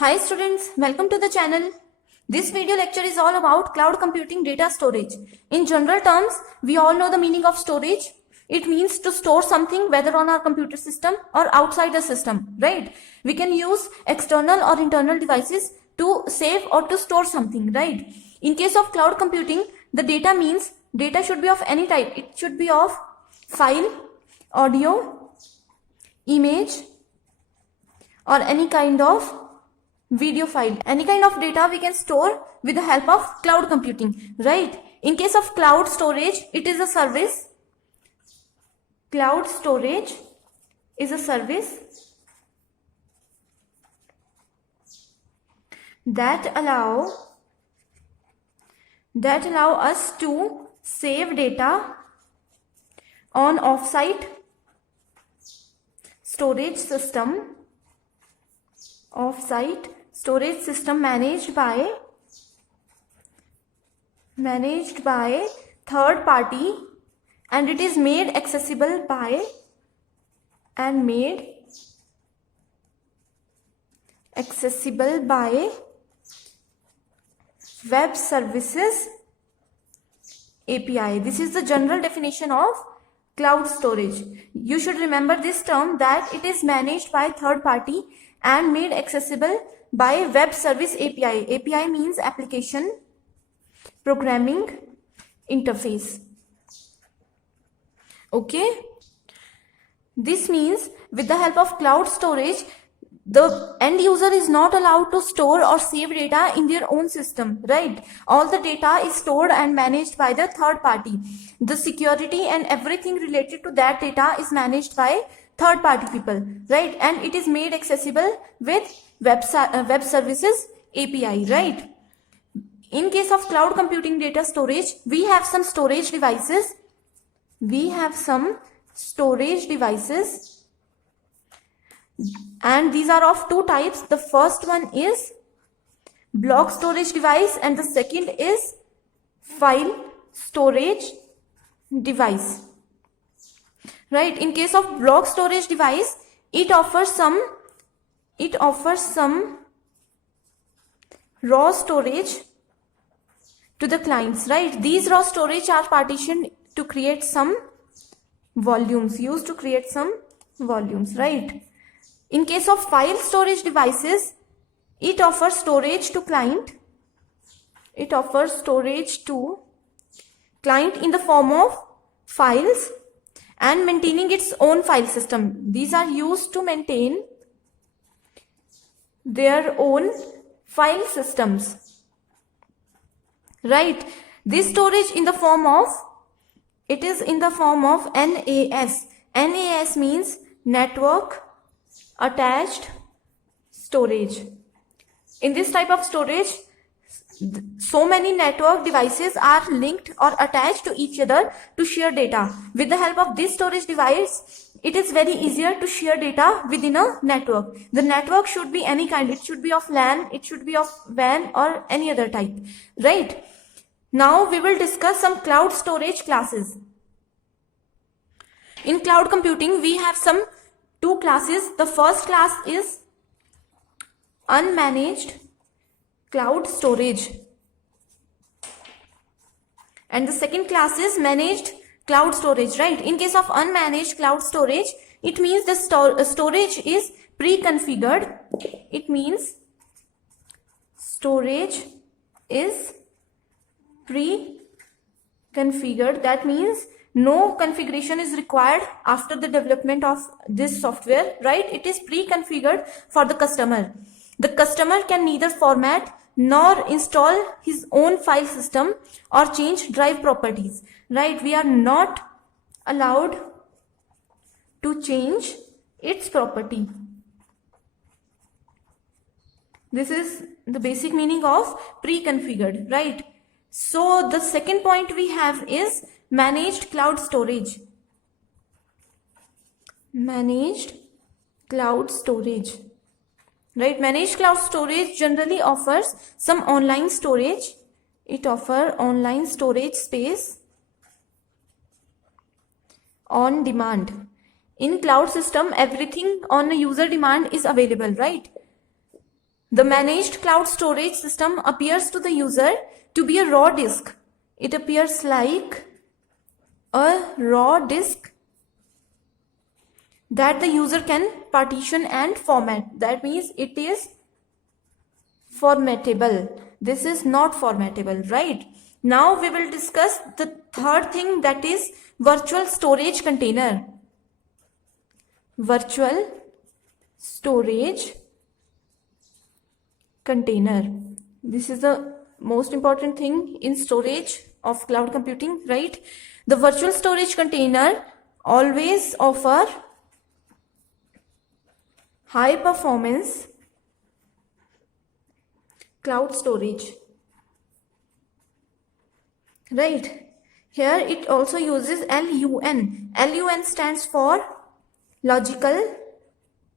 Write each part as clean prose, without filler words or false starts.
Hi students, welcome to the channel. This video lecture is all about cloud computing data storage. In general terms, we all know the meaning of storage. It means to store something whether on our computer system or outside the system, right? We can use external or internal devices to save or to store something, right? In case of cloud computing, the data means data should be of any type. It should be of file, audio, image, or any kind of video file. Any kind of data we can store with the help of cloud computing, right? In case of cloud storage, it is a service. Cloud storage is a service that allow us to save data on offsite storage system managed by third party, and it is made accessible by web services API. This is the general definition of cloud storage. You should remember this term, that it is managed by third party and made accessible by web service API. API means application programming interface. Okay. This means with the help of cloud storage, the end user is not allowed to store or save data in their own system, right? All the data is stored and managed by the third party. The security and everything related to that data is managed by third party people, right? And it is made accessible with web services API, right? In case of cloud computing data storage, we have some storage devices. And these are of two types. The first one is block storage device and the second is file storage device, right? In case of block storage device, it offers some raw storage to the clients, right? These raw storage are partitioned to create some volumes, right? In case of file storage devices, it offers storage to client. In the form of files and maintaining its own file system. These are used to maintain their own file systems, right? This storage is in the form of NAS. NAS means network attached storage. In this type of storage, so many network devices are linked or attached to each other to share data. With the help of this storage device, it is very easier to share data within a network. The network should be any kind. It should be of LAN, it should be of WAN or any other type, right? Now we will discuss some cloud storage classes. In cloud computing, we have some two classes. The first class is unmanaged cloud storage and the second class is managed cloud storage, right? In case of unmanaged cloud storage, it means the storage is pre-configured. It means storage is pre-configured. That means no configuration is required after the development of this software, right? It is pre-configured for the customer. The customer can neither format nor install his own file system or change drive properties, right? We are not allowed to change its property. This is the basic meaning of pre-configured, right? So the second point we have is managed cloud storage. Managed cloud storage, right? Managed cloud storage generally offers some online storage. It offers online storage space on demand. In cloud system, everything on a user demand is available, right? The managed cloud storage system appears to the user to be a raw disk. It appears like a raw disk that the user can partition and format. That means it is formatable. This is not formatable, right? Now we will discuss the third thing, that is virtual storage container. Virtual storage container. This is the most important thing in storage of cloud computing, right? The virtual storage container always offer high performance cloud storage, right? Here it also uses LUN. LUN stands for logical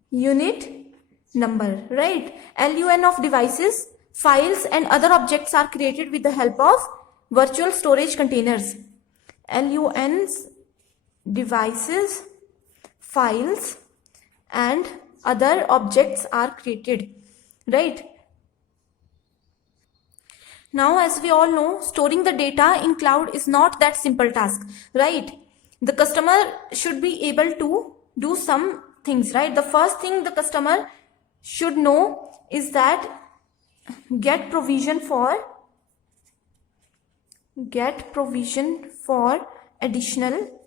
unit number, right? LUN of devices, files and other objects are created with the help of virtual storage containers. LUN's devices, files and other objects are created, right? Now, as we all know, storing the data in cloud is not that simple task, right? The customer should be able to do some things, right? The first thing the customer should know is that get provision for additional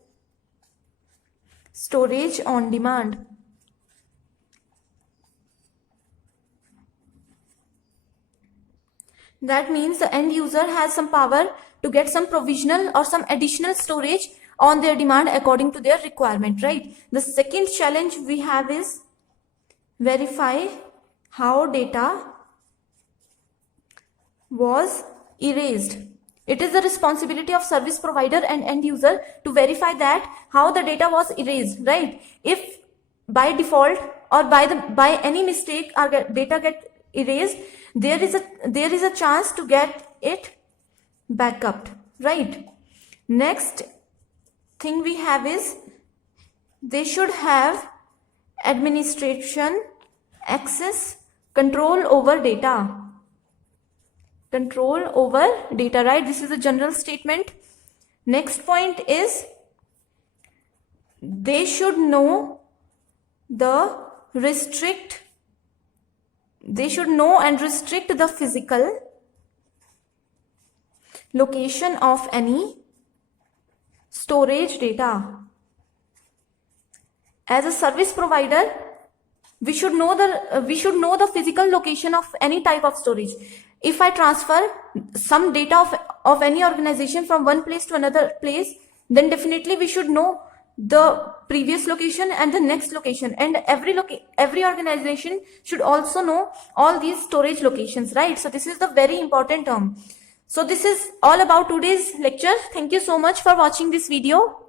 storage on demand. That means the end user has some power to get some provisional or some additional storage on their demand according to their requirement, right? The second challenge we have is verify how data was erased. It is the responsibility of service provider and end user to verify that how the data was erased, right? If by default or by any mistake our data get erased, there is a chance to get it back up, right? Next thing we have is they should have administration access, control over data. Control over data, right? This is a general statement. Next point is they should know and restrict the physical location of any storage data. As a service provider, we should know the physical location of any type of storage. If I transfer some data of any organization from one place to another place, then definitely we should know the previous location and the next location, and every organization should also know all these storage locations, right? So this is the very important term. So this is all about today's lecture. Thank you so much for watching this video.